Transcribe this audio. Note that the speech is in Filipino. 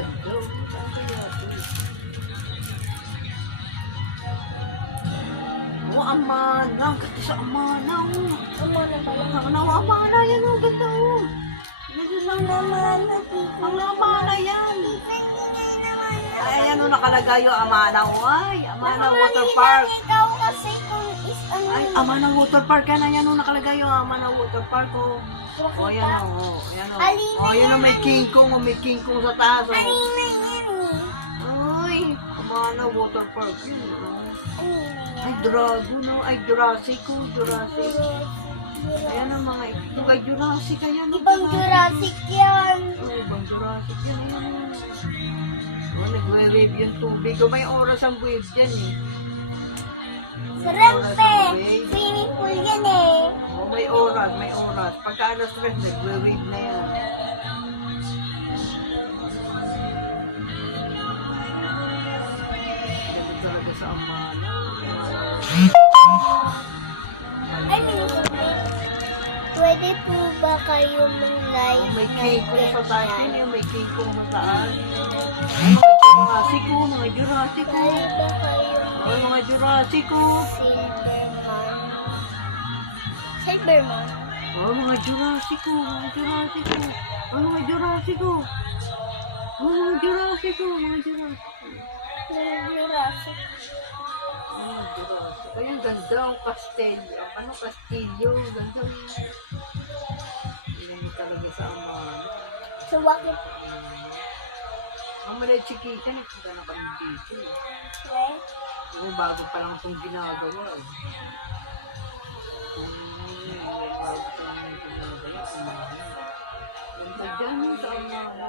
ganda. Saan kaya ito? Oh, Amana. Ang ganda sa Amana, oh. Amana ba yan? Amana yan, oh. Ganda, oh. Ganda lang naman. Ang Amana yan. Ay, ayan, oh, nakalagay yung Amana. Ay, Amana Water Park. Ikaw kasi kung is ano. Ay, Amana Water Park yan. Ayan, oh, nakalagay yung Amana Water Park, oh. Oh, ayan, oh. Ayan, oh. Oh, ayan, oh, may King Kong. Oh, may King Kong sa taas, oh. Alina yan eh. Ay, Amana Water Park yun, oh. Alina yan. Ay, Dragon, oh. Ay, Jurassic, oh. Jurassic. Ayan ang mga ito. Ay, Jurassic, ayan. oh, Ibang Jurassic yan. Oh, ibang Jurassic yan, ayan. Oh, nagwe-wave yung tubig. Oh, may oras ang wave dyan, eh. Sarante. Swimming pool yan eh. Oh, may oras, may oras. Pagka alas 3, nagwe-wave na yan. Ganda talaga sa Amana. Ay, pwede po ba kayo Oh, mag-live? may King Kong sa taas yun, yung may King Kong sa taas. Ay, mga Jurassic, oh, mga Jurassic, oh. Pwede ba kayo Ay, mga Jurassic, oh. Silverman? Silverman? Oh, mga Jurassic, oh, mga Jurassic, oh. Oh, mga Jurassic, oh. Oh, mga Jurassic, oh, mga Jurassic. Mga Jurassic. Oh, mga Jurassic. Ay, ang ganda, ang castillo. Ano, castillo, ang ganda. Ilan mo talaga sa Amana. So, bakit? Ang malay chikitan, punta na kami dito. Eh? Oo, bago pa lang itong ginagawa. Bago pa lang itong ginagawa. Ang ganda niyo sa Amana.